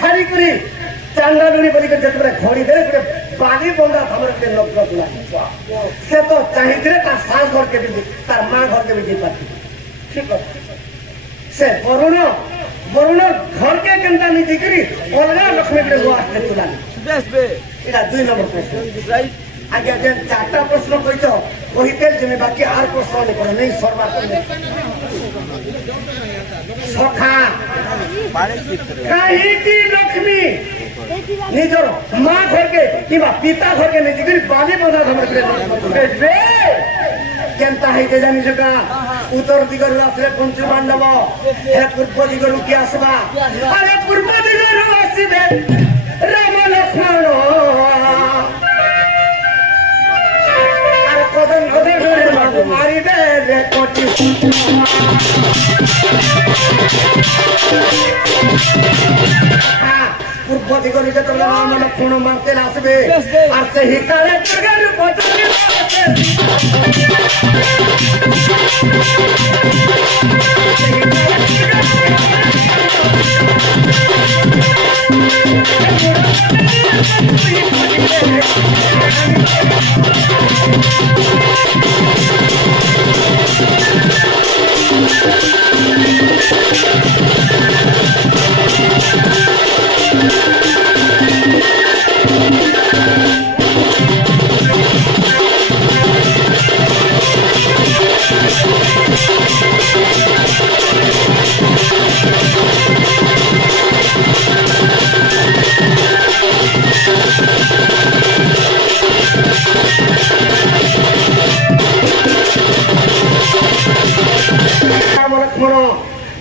छाड़ी करी चांदा लुड़ी बोली के जतबरे घोड़ी दे गोटे बाली बंदा हमर के नग्न गुला से तो चाहिए ता साल घर के भी तार मां घर के भी दे पाती ठीक है से वरुण घर के केनता नहीं दिकरी अलगा लक्ष्मी के हुआ है तुला बेस बे इला 2 नंबर प्रश्न राइट आगे जे चारटा प्रश्न कइतो कहिते जे बाकी आर प्रश्न नहीं सर्वात सखा कहीं की लक्ष्मी निजर माँ घर के कि पिता घर के नहीं दिकरी बाली बंदा हमर के बे केनता है के जानी जका उत्तर दिगरु आसले पंचु पांडव हे पूर्व दिगरु की आसबा अरे पूर्व दिगरु आसीबे राम लक्ष्मण अरे कदम मारी दे रे कोटी पूर्व दिगरु जत राम लक्ष्मण मारते आसबे और सही काले दिगरु पचरी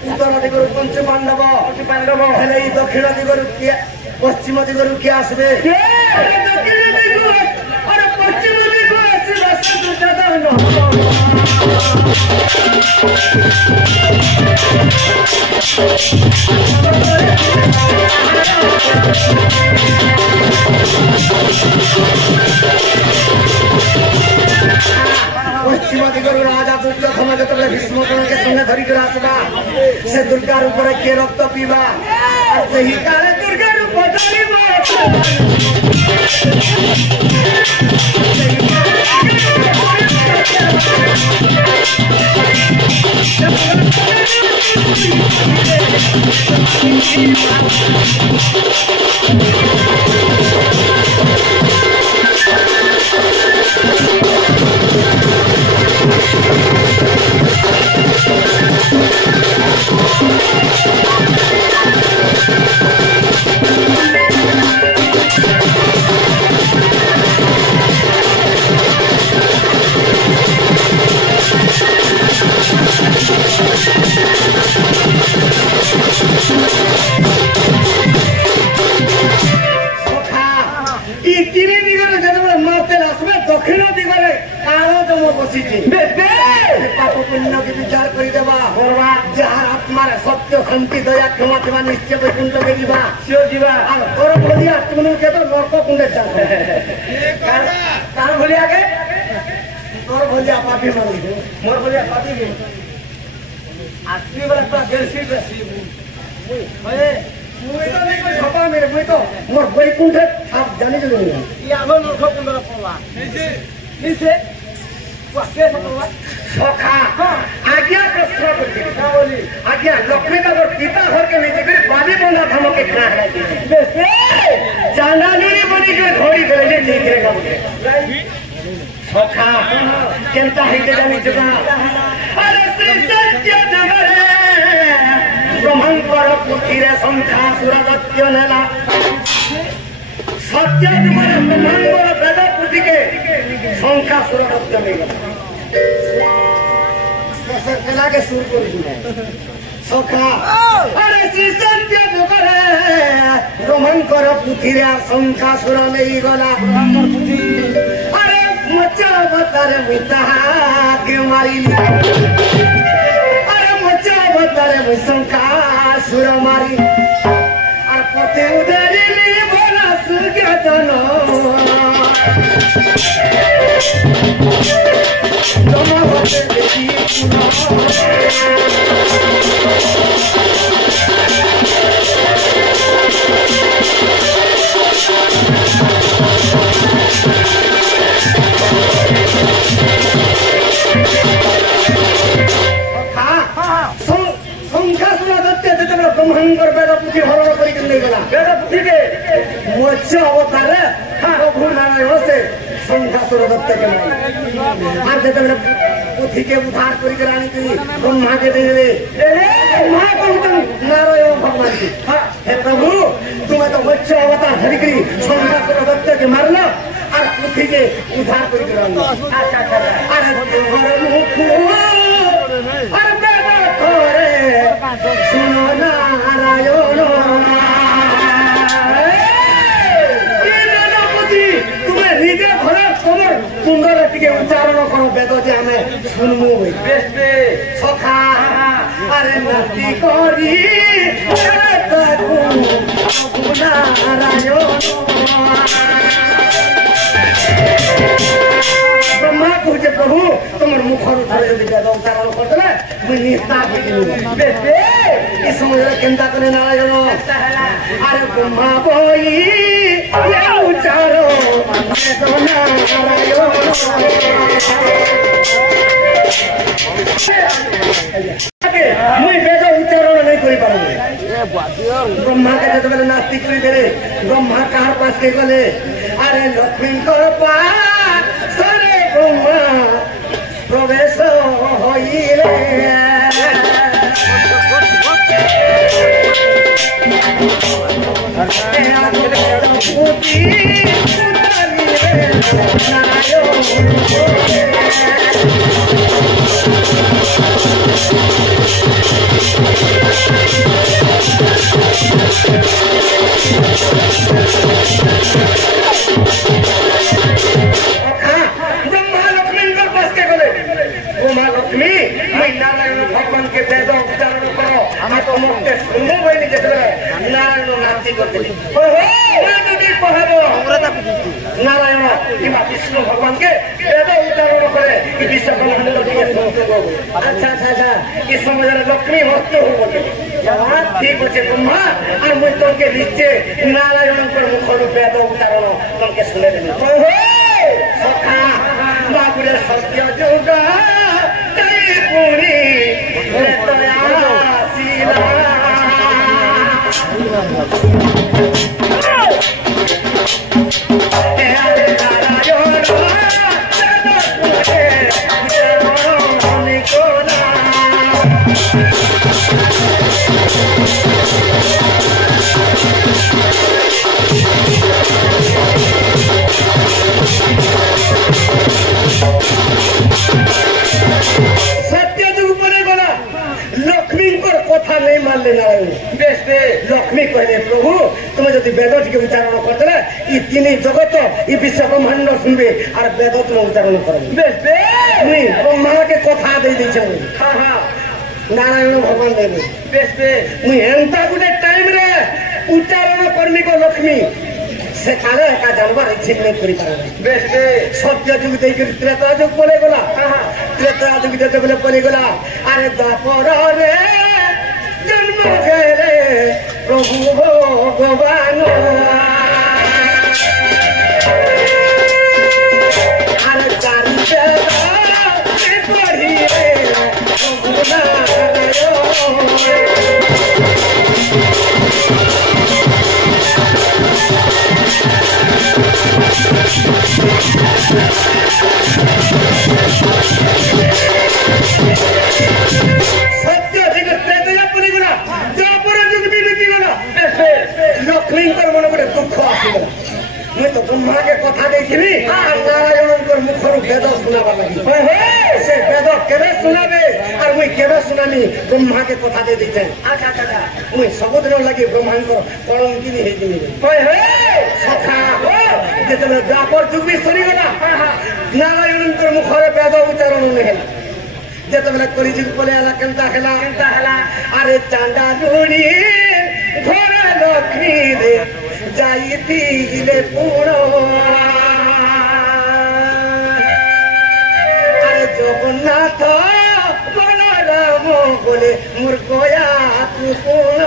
उत्तर दिगरु पंच पांडव हेले दक्षिण दिगरु पश्चिम दिगरु किए आसबे अरे पश्चिम दिगरु आसीबा दुर्योधन पश्चिम दिगरु राजा दुर्योधन जब भीष्म के संगे धरिक आसबा से दुर्गा रूप किए रक्त पीवा सही काले दुर्गा रूप दक्षिण दिगरे बसी पाप पुण्य के विचार करदेवा जहाँ आत्मार सत्य शांति दया क्षमा क्षमा निश्चय वैकुंठ के जीवा तोर भली आत्मा के तो नरक कुंडे तार भलिया के तोर भलिया पापी मानी मोर भलिया पापी आश्री वाला तो गेलसी मुई तो नहीं कोई छपा मेरे मुई तो मोर वैकुंठ आप जाने जो नहीं ये आगो नरक कुंडे पड़वा निसे सखा आज्ञा प्रश्न बोली आज्ञा लक्ष्मी का पिता घर के नहीं देखे बाली बंदा धमक के खा है चांदालुरी बनी के घोड़ी गले नहीं गिरेगा मुझे सखा चिंता है के जानी जगह अरे श्री सत्य जगरे ब्रह्मंकर पुथिरे संख्या सुरगत्य नेला सत्य जगरे ब्रह्मंकर वेद पुथि के संख्या सुरगत्य नेला के सुर को सखा अरे श्री सत्य जगरे ब्रह्मंकर पुथिरे संख्या सुर नहीं गला अरे मचा बतारे मिता के मारी अरे मचा बतारे संख्या सुर मारी और पते उधरी बोला सूर्य जनो दोनों होते देखी पुनः हरण करके नहीं गला ठीक है मत्स्य अवतार प्रभु नारायण से संघासुर दत्त के मारे आज जब पुथी के उद्धार करके रानी की ब्रह्मा के दे नारायण भगवान की हे प्रभु तुम्हें तो मत्स्य अवतार धरिकरी संघासुर दत्त के मारना और पुथी के उद्धार करके रानी अरे सुनो नारायण तुम्हें निजे घरे तुम्हें सुंदर टिके उच्चारण करो वेद जे हमें सुनमु सखा अरे नती करी नारायण ब्रह्मा कहे प्रभु तुम मुखर वेद उच्चारण करदे मुझे निस्तार समय केन्ता करे नारायण अरे ब्रह्मा बई उच्चारण मुझे वेद उच्चारण नहीं कर ब्रह्मा के जो नास्ती कर ब्रह्मा कहार पास के गले अरे लक्ष्मी ब्रह्मा प्रवेश होइले भगवान के वेद उच्चारण करो हमें तो मुझे सुनो बोली नारायण नास्ती करते नारायण कि विष्णु भगवान के वेद उच्चारण करे कि विश्व अच्छा अच्छा अच्छा इस समय लक्ष्मी हस्त हो ठीक अच्छे ब्रह्मा और मुझे तुमके निश्चय नारायण मुखर वेद उच्चारण तुमके सुने देने सखा बाबुरे सत्य जुगा नहीं मान लेना लक्ष्मी कहले प्रभु तुम्हें जो वेद टी उच्चारण करदे ये तीन जगत ये विश्व ब्रह्मांड सुनबे और वेद तुम उच्चारण कर ब्रह्मा के कथा दे नारायण भगवान दे मुझे एंता गोटे टाइम रे उच्चारण करनी को लक्ष्मी से काले एका जानवर इच्छित नहीं करी सत्य जुग देकर त्रेता जुग बोले गला त्रेता जुग देते बोले बोले गला अरे द्वापर रे जन्म करे प्रभु भगवान अरे चारी पढ़ी रे प्रभु नारायण लक्ष्मी मन गोटे दुख आसगला मुझे तो ब्रह्मा के कथा देखी नारायण मुखर वेद शुणाबार लगी से वेद केवे शुणाबे और मुझे केवे शुणामी ब्रह्मा के कथा दे देते मुझे सबुदिन लगी ब्रह्मा कलंकिनी सखा जो द्वापर जुग भी सरीगला नारायण मुखर वेद उच्चारण नहीं जिते कलिजुग पलि आला केन्ता हैला अरे चांदा लुणी घर लक्ष्मी रे जाइथिले पुण अरे जगन्नाथ बलराम बोले मोर गया तू पुण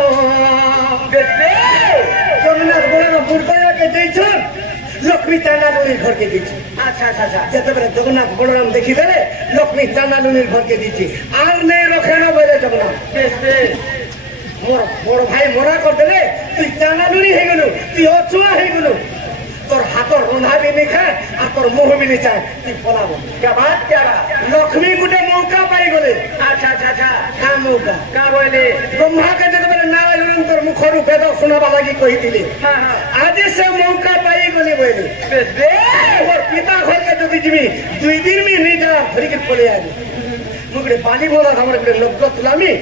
जगन्नाथ बलराम मोर गया के जैछन लक्ष्मी चांदा लुणी घर के दीची अच्छा अच्छा अच्छा जिते जगन्नाथ बलराम देखीदे लक्ष्मी चांदा लुणी घर के दीची आर नहीं रखे न बोले जगन्नाथ मोर बड़ भाई मना करदे तु चांगालुरी हे गेलु तु अछुआ हे गेलु तोर हाथ रंधा भी नहीं खाए और तोर मुंह भी नहीं चाहे तु पलाबो क्या बात क्या लक्ष्मी गुटे मौका पाई गले अच्छा अच्छा अच्छा का मौका का बोले ब्रह्मा के जग में नारायण तोर मुखरु वेद सुनाबा लागि कहि दिले हां हां आज से मौका पाई गले बोले बे और पिता घर के जदी जिमी 2 दिन में नहीं जा धरि के पले आगे मुगड़े पानी बोला हमर के लग्न तुलामी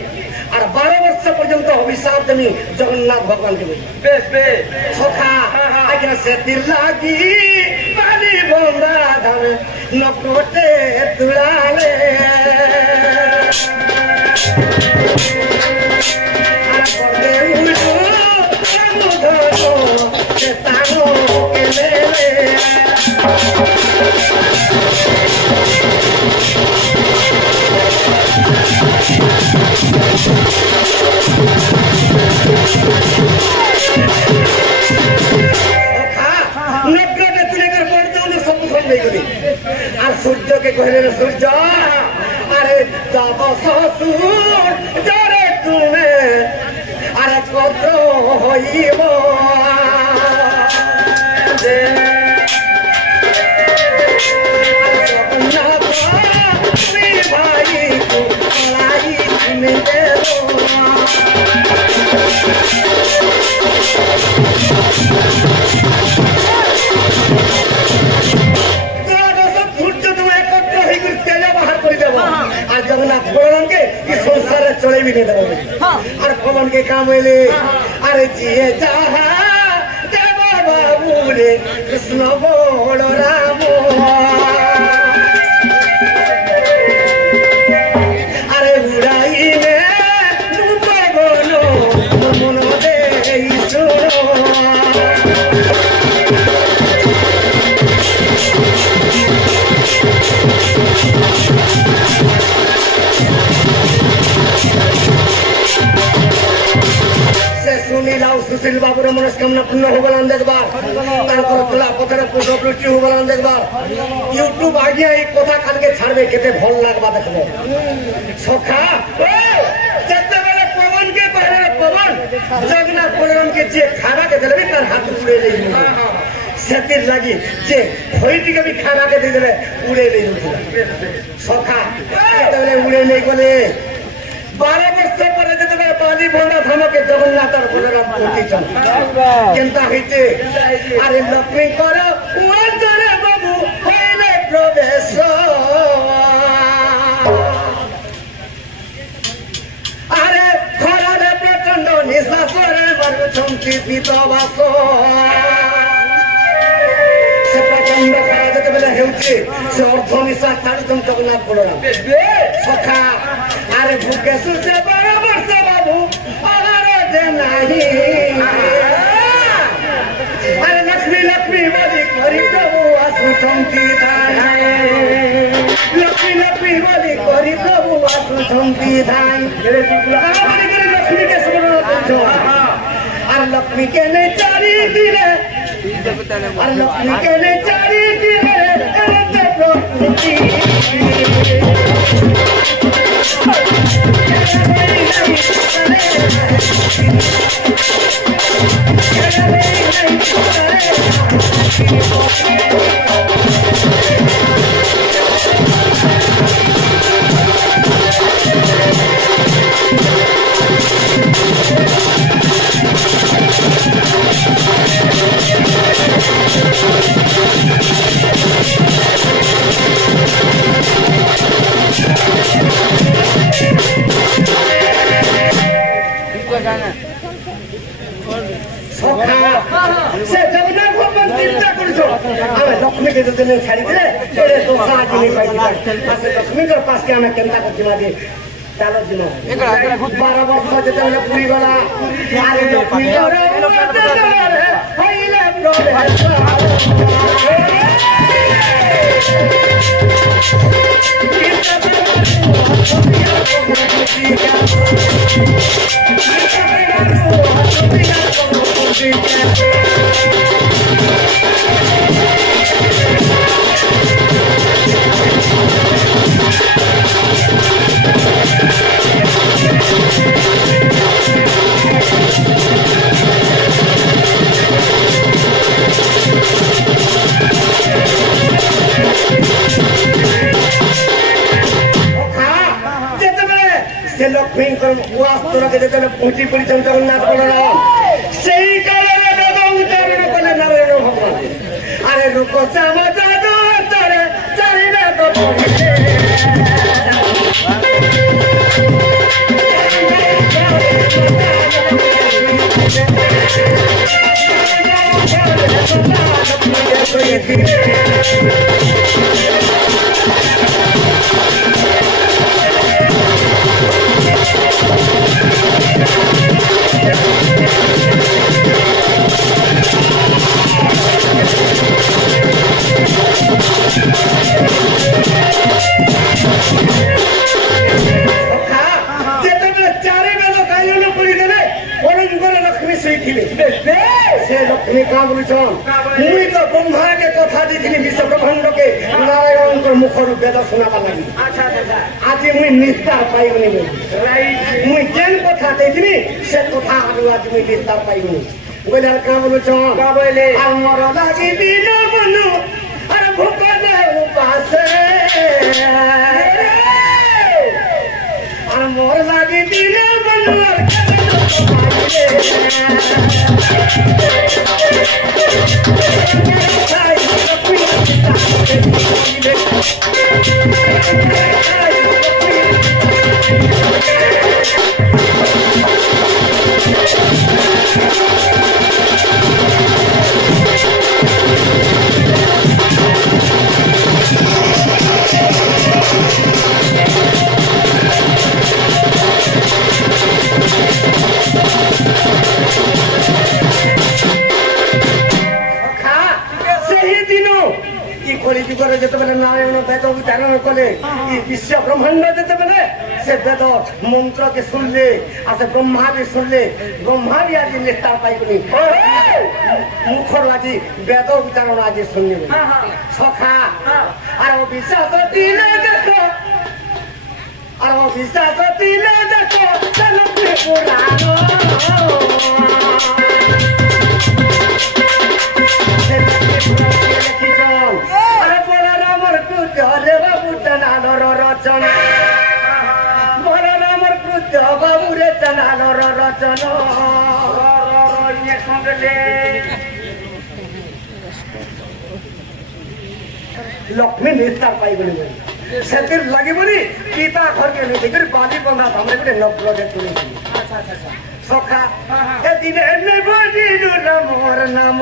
और 12 वर्ष पर्यंत अभिशाप देमी जगन्नाथ भगवान के बेस बे सखा आज्ञा से दिल लागी पानी बोंदा धन नकोटे तुलाले आले उठो समुद्रो के तानो के ले सूर्य के कहले सूर्य अरे जब ससुर जरे तुम्हें अरे कत होइब भाई को लाई मिले जगन्नाथ भगवान के इस संसार चले भी नहीं दे और पवन के काम ले अरे जिए जहा देव बाबू रे कृष्ण बोल राम अरे उड़ाई में डूबे बोलो मन दे सुनो सुशील बाबू मनस्कामना पूर्ण होगला देखबार खुला पथर पुष्पवृष्टि होगला देखबार यूट्यूब आगे एक कथा खाल के छाड़बे केते भल लागबा देखबो सखा जत्ते बेले पवन के कहले पवन जगन्नाथ बलराम के जे खाना के देले तार हाथ उड़े ले सेतिर लागी जे होइटी के भी खाना के दे देले उड़े ले सखा जत्ते बेले उड़े ले गले 12 वर्ष पर पानी भोंडा धाम के जगन्नाथ और बलराम कोटी चल केनता हिते अरे लक्ष्मी करो उंजरे बाबू होइले प्रवेश अरे खरारे प्रचंड निशासरे बरु चमकी पितवास से प्रचंड खरा जते बेले हेउचे से अर्थ निशा छाड़ी जगन्नाथ बलराम सखा अरे भूखे सुसे बराबर से बाबू नहीं अरे लक्ष्मी लक्ष्मी बोली करी प्रभु आसु चमकी धान लक्ष्मी लक्ष्मी बोली करी प्रभु आसु चमकी धान लक्ष्मी के स्मरण करछो और लक्ष्मी के ने चारी दिले और लक्ष्मी के ने चारी दिले अनंत प्रकृति से जगन्नाथ भगवान चिंता करिसो आमे लक्ष्मी के जने छाड़ी दे तेरे तो साथ नहीं पाई आसे लक्ष्मी के पास के हमें केनता को जिमा दे चलो जिमा एकड़ा 12 वर्ष जते पूरी गला अरे लक्ष्मी रे होइले प्रवेश ଭକ୍ତର ଯେତେବେଳେ ପହଞ୍ଚି ପଡ଼ିଛନ୍ତି ଜଗନ୍ନାଥ ବଳରାମ ସେଇ କାଳରେ ବେଦ ଉଚ୍ଚାରଣ କଲେ ନାରାୟଣ ଭଗବାନ ଆରେ ଲୋକ ଶ୍ୟାମ ଯାଦୁ ହାତରେ ଚାରି ବେଦ ପଢ଼ିଲେ लक्ष्मी क्या बोलुन मुई तो ब्रह्मा के कथा देखी विश्व ब्रह्मांड के नारायण मुखर वेद शुणावा लगी आज मुई निस्तार पाइबनी मुई जेन कथा देखी से कथा आज मुई निस्तार पाइबनी बोले क्या बोलुन आमर लगी दिन बनु अरे भूख उपास आमर लगी दिन बनु नारायण वेद उच्चारण कले विश्व ब्रह्मांड जिते से वेद मंत्र के सुनले आज ब्रह्मा भी सुनले ब्रह्मा भी आज निस्तार पाइबनी मुखर आज वेद उच्चारण आज सुनले सखा और विश्वास दिले देखो और विश्वास दिले देखो चलो पुराण हरे बाबू चनाल रचन मोर नाम कृत्य बाबू रे चनाल रचन लक्ष्मी निस्तार पाइबनी से लगे गीता घर के नहीं बाली बंधा हमने गोटे नब्र देखुनी सखा ए दिन मोर नाम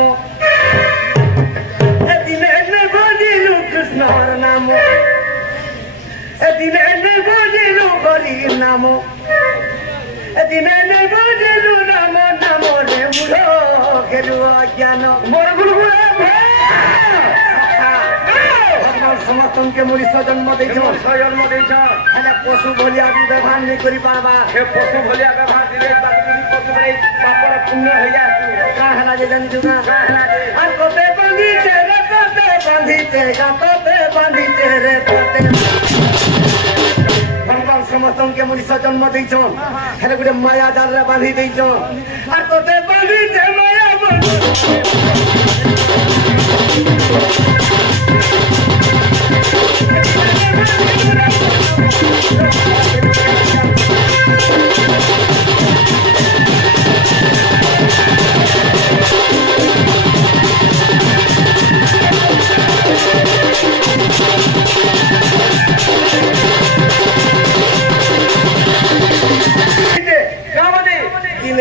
ए दिन भजिलु कृष्ण नाम ए दिन भजिलु हरि नाम ए दिन भजिलु राम नाम रे मुलो खेलु अज्ञान मोर गुरुगुरु समस्त के मरीष जन्म देछ पशु भलिया भी व्यवहार नहीं कर पारबा पशु भलिया व्यवहार दिले पशु भाई पापर पुण्य हो जाए का हला जे जन जुगा का हला और कोते बंधी तेरे कोते बंधी तेगा कोते बंधी तेरे कोते भगवान समस्त के मरीष जन्म देछ हेले गुटे माया जाल रे बांधी देछ और कोते बंधी ते माया बंधी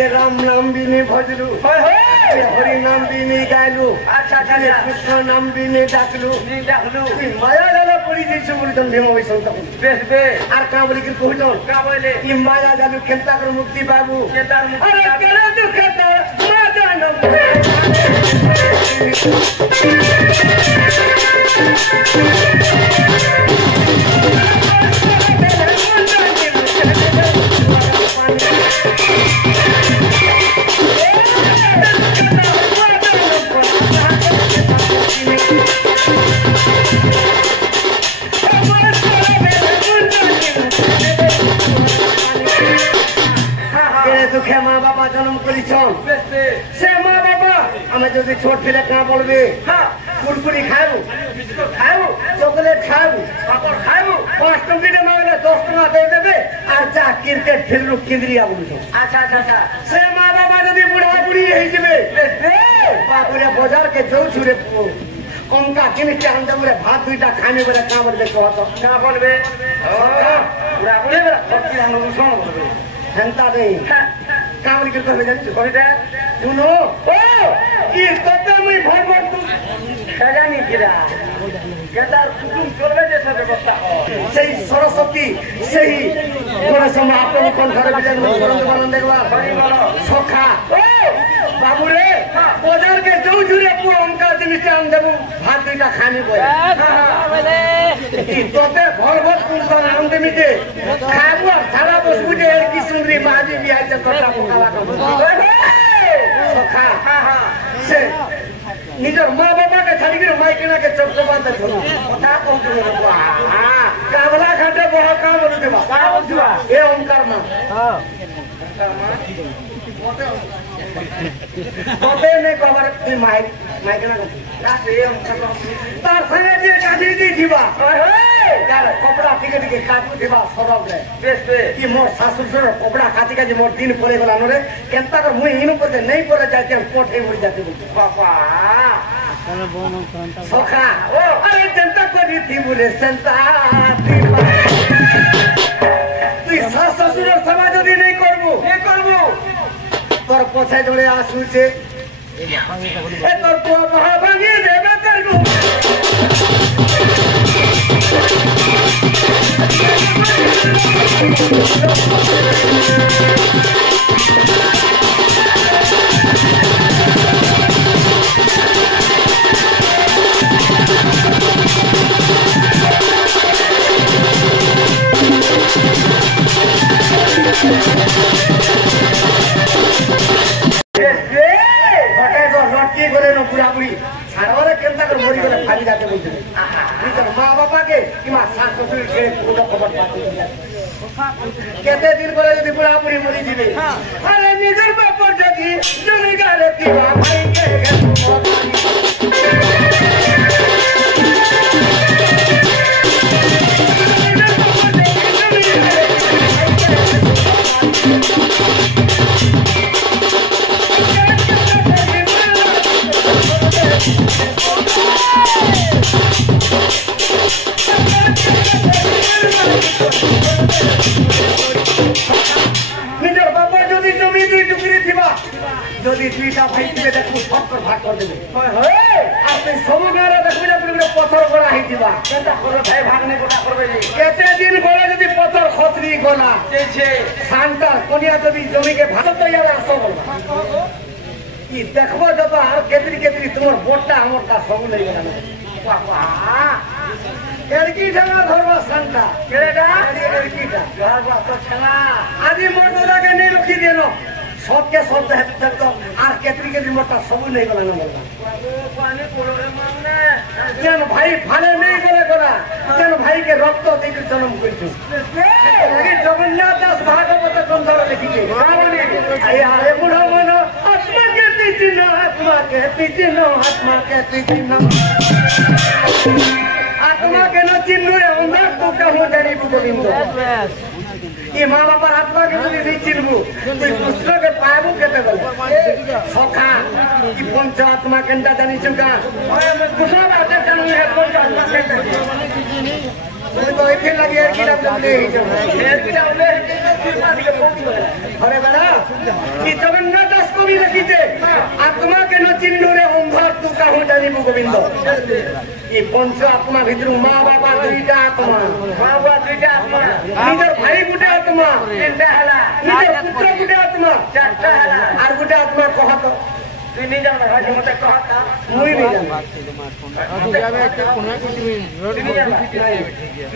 राम नाम भी नहीं भजलू हरि नाम भी नहीं गायलू अच्छा कृष्ण नाम भी नहीं डाकलू माया जाल पड़ी जाइछ बोलछन भीम वैष्णव बेस बे आर का बोली कि कहछन का बोले ई माया जालू केनता कर मुक्ति बाबू अरे केना दुख त मा जानम दुखे माँ बाबा जन्म कर से माँ बाबा आम जो छोट पिले क्या बोलबे कुरकुरी खाऊ चॉकलेट खाऊ पापड़ खाऊ 5 टंकी मांगले 10 टका दे देबे और जा क्रिकेट खेलनु केंद्रिया बोलु अच्छा अच्छा अच्छा से मां बाबा जदी बुढ़ा बुढ़ी रही जबे बाबूरे बाजार के जो छुरे कंका किन के अंदर मुरे भात दुईटा खाने बोले का बोलबे कहत का बोलबे बुढ़ा बुढ़ी बड़ा सच्ची हम सुन बोलबे जनता नहीं का बोल के कहबे जानि कहबे सुनो ओ ई कते मुई भगवान तू खजानी गिरा केदार कुटुम चलबे जैसा व्यवस्था सही सरस्वती सही कोन समय आपन कोन घर बिजन बरन देखवा सखा ओ बाबू रे बाजार के जो जुरे पु हमका जिनिस आन देबु भात दुईटा खानी बोले ई तोते भरभर कुंदन आन देमिते खाबु सारा बसबु जे की सुंदरी बाजी बिया से कटा मुकाला सखा से निजर माँ बाबा के छाड़ी के माइकिना के चौक बांध छोड़ कथा कौन करे हां काबला घाटे बहुत काम बोलु देबा का बोलुवा ए ओंकार मां हां ओंकार मां कोते ने कवर की माइकिना का से ओंकार तार संगे जे काजी दी दिबा ओए यार कपड़ा टिके टिके काटू दिबा सरब रे बेस बे ई मोर सासुर सर कपड़ा खाती का जे मोर दिन पड़े गला न रे केनता कर मुई इनु पर नहीं पड़े जाते कोठे उड़ जाते बाबा सखा ओ अरे जनता को दी थी बोले संता तू ससुर समाज दी नहीं करबो तोर पोछे जोड़े आसू छे ए तोर तो महाभागी देबे करबो केते दिन बोले जदी बुढ़ा बुढ़ी मरी जीवे अरे निजर बाप जदी जमी गारे पीवा भाई के निजर बाबा जदी जमी दुई टुकरी थिबा जदी दुईटा भाई के देखु सब पर भाग कर देबे होय आपे समगारा देखु जे पुरे पत्थर गड़ा ही थिबा केता करो भाई भागने गोटा करबे केते दिन बोले जदी पत्थर खतरी गला छे शांता कोनिया जदी जमी के भाग तो यार आसो बोलबा ई देखबो जब आर केतरी तुमर बोटा हमर का सब नहीं गला बाबा लड़की ढंगा धरवा संता केरेडा लड़कीटा घरवा तो छला आदि मोटोदा के नहीं रखी देनो सब के सब है तक तो आर केतरी मोटा सब नहीं गला न बोलबा बाबू पानी पोलो रे मांगने जन भाई फाले नहीं गले गला जन भाई के रक्त देख जन्म कइछु लगे जगन्नाथ दास भागवत ग्रंथ लिखी के बावनी अरे बुढ़ा मनो आत्मा के तीन आत्मा के तीन आत्मा के न चिन्ह रे अंदर तो कहू जानी गोविंद ये मां बाप आत्मा के नहीं चिन्हबू तो कृष्ण के पाबू केते गल सखा की पंच आत्मा केनता जानी छुका कृष्ण बाते जानू है पंच आत्मा केते तो इथे लगे कि ले ही जो अरे बड़ा कि जगन्नाथ दास को भी लिखी थे आत्मा के न चिन्ह रे अंधर तू कहू जानी गोविंद ये पंच आत्मा भीतर माँ बाबा दुईटा आत्मा निजर भाई गुटे आत्मा तीनटा हला निजर पुत्र गुटे आत्मा चारटा हला आर गुटे आत्मा कहत तू नहीं जान भाई मते कहत मुई नहीं जान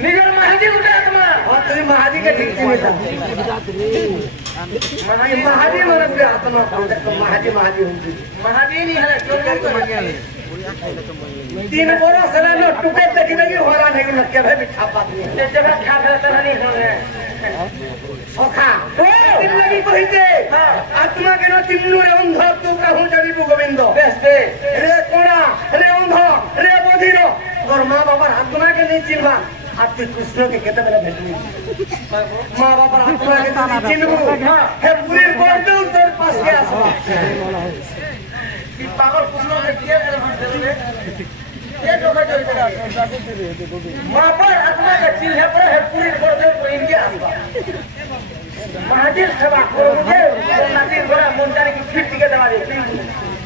निजर महाजी गुटे आत्मा और तू महाजी के ठीक नहीं था महाजी मर के आत्मा महाजी होगी महाजी नहीं है क्यों तीन बोरा सला न टुके देखि नहीं होरा नहीं न के भाई बिठा पात नहीं जे जगह खा खा नहीं होने सखा दिन लगी कहिते आत्मा के न चिन्नु रे अंध तू कहू जरी गोविंद बेस दे रे कोड़ा रे अंध रे बधिर और मां बाबा आत्मा के नहीं चिन्हवा हाथी कृष्ण के केते बेला भेटली माँ बाबा आत्मा के चिन्हबू हे पूरी कर दो तोर पास के आसवा कि पागल कृष्ण के किए ये जो का जोई बड़ा माँ बाबा आत्मा के चिन्ह पर हे पूरी कर दो तो इनके आसवा महावीर सेवा करो मुझे नाती बड़ा मुंडारी की फिट के दवा दे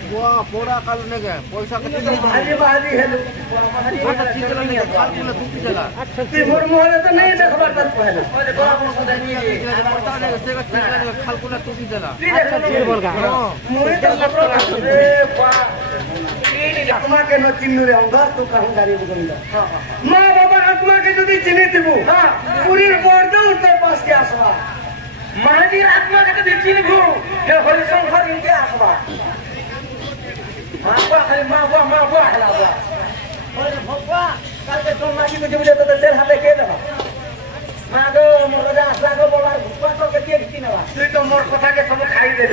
वो पोड़ा काल ने गए पैसा कितने नहीं हाजी बाजी है लोग अच्छा ठीक चला नहीं खाल को तू भी चला ती मोर मोहले तो नहीं देखबार तक पहले अरे बाप रे सदा नहीं है पता नहीं से का ठीक चला खाल को तू भी चला अच्छा ठीक बोल का मुई तो लपरो रे बा आत्मा के न चिन्ह रे अंगा तू कहूं गाड़ी बुगंदा मां बाबा आत्मा के जदी चिन्ह थिबू हां पूरी बोर्ड उत्तर पास के आसवा महाजी आत्मा के जदी चिन्हबू हे हरिशंकर इनके आसवा मां खाली मां बुआ हला बुआ अरे भगवा कल के तुम मागी को जब तो तेरे हाथे के दबा मागो मोर राजा आगो बोला भगवा तो के के किनवा तू तो मोर कथा के सब खाई दे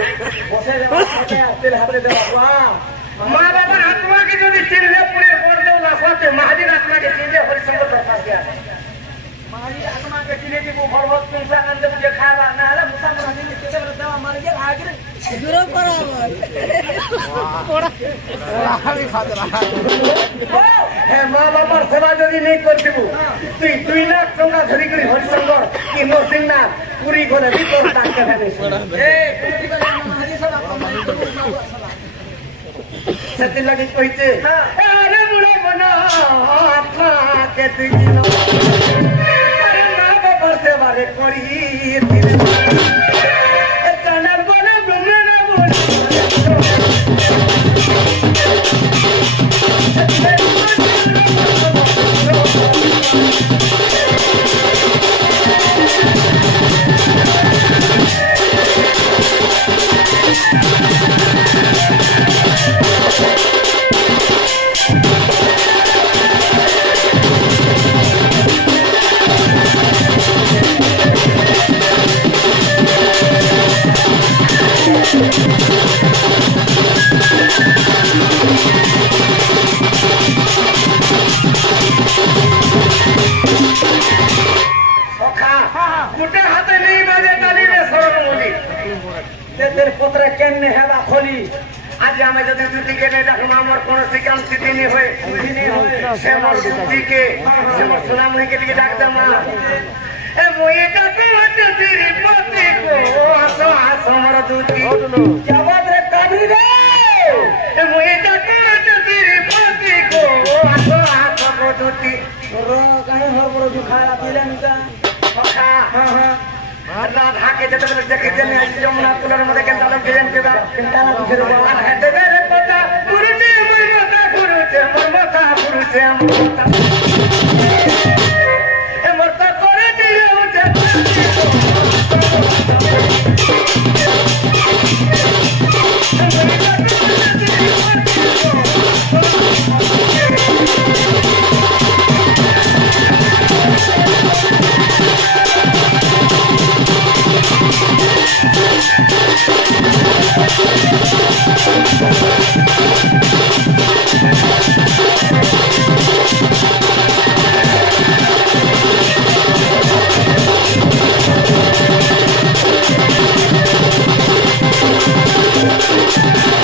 बसे जा तेरे हाथे देबा वाह मां बाबा आत्मा के जदी चिन्ह पूरे कर दो ना सोते महाजी आत्मा के चिन्ह हरिशंकर प्रकाश गया महाजी आत्मा के चिन्ह की वो भगवत तुमसा आनंद मुझे खावा ना है मुसा महाजी ने के दवा मार गया आगे गुरु बराबर भी खा दे रहा हे माँ बाबा सेवा जदि नहीं करथिबू तुई 2 लाख टका धरी करी हरिशंकर कि नरसिंहनाथ पूरी घरे भीतर ताक के ए महाजी सब सत्य लगी कहते अरे बुढ़ा बना आत्मा के दिनो अरे माँ बाबा सेवा रे करी चना बना ब्रह्मना बोल केन्ने हेबा खोली आज हमें जदि दुटी के नहीं देखमा हमर कोनो सिकाम स्थिति नहीं होय से मोर दुटी के से मोर सुनामुनी के लिए डाक दमा ए मोई डाके हट तेरी पति को आसो आसो मोर दुटी क्या बात रे काबरी रे ए मोई डाके हट तेरी पति को आसो आसो मोर दुटी रो कहीं हर मोर दुखाया पीले मिटा हां हां राधा के जब तक देखे जने यमुना कुलर मध्ये के तालम जयन के बाद चिंता ना गुरु बाबा है देवे रे पता गुरु जी मोर माता गुरु जी मोर माता गुरु जी मोर माता ए मरता करे दिए हो जे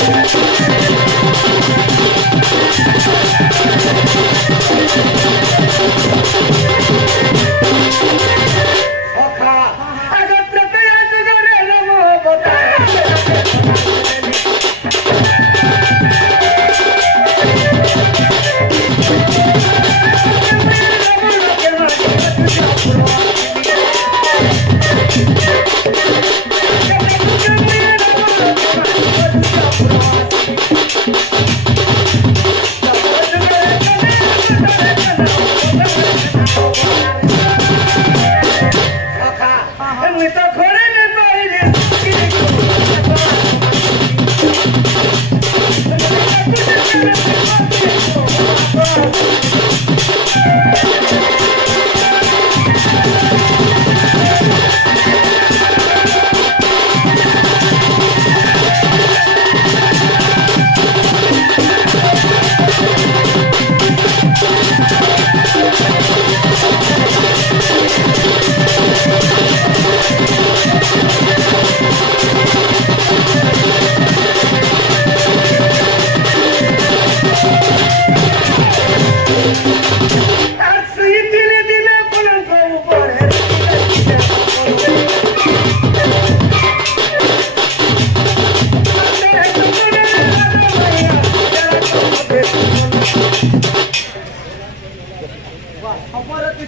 Thank you.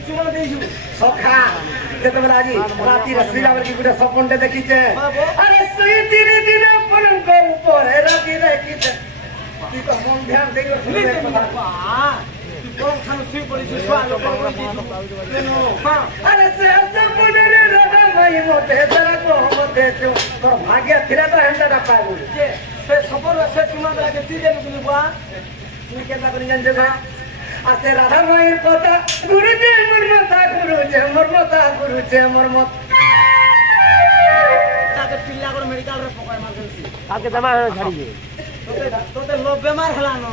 চুমা দেইছু সখা যেতবেলা আজি রাতিরে শুইলা বেলা কি গুটা স্বপ্নটা দেখিছে আরে শুই দিনে দিনে পলঙ্ক উপরে রাতিরে কিছে কি তো মন ধ্যান দেই শুনে কথা কোন খান শুই পড়িছু সোয়া লোক কেন হ্যাঁ আরে সে সপনে রে রাধা ভাই মতে জরা কো মতে তোর ভাগ্য ছিল তো হেন্ডা পাবো যে সে সপন সে চুমা লাগে তুই জানি বলি বা তুই কেনা করে জানতে না আতে রাধা ভাইয়ের কথা গুরুজি মোর মাতা তাকে পিল্লা করে মেডিকেল রে পকাই মার দিছি আজকে জমা ছাড়িয়ে তোতে লোভ বেমার হেলানো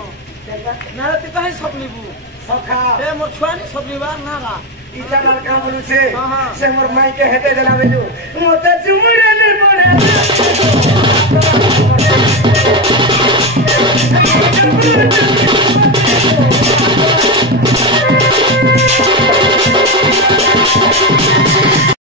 না তুই কাহি সপনিবু সখা এ মোর ছুয়ানি সপনিবা না গা ইটা মার কাম বলুছে হ্যাঁ। সে মোর মাইকে হেতে দেলা বেলু মতে চুমা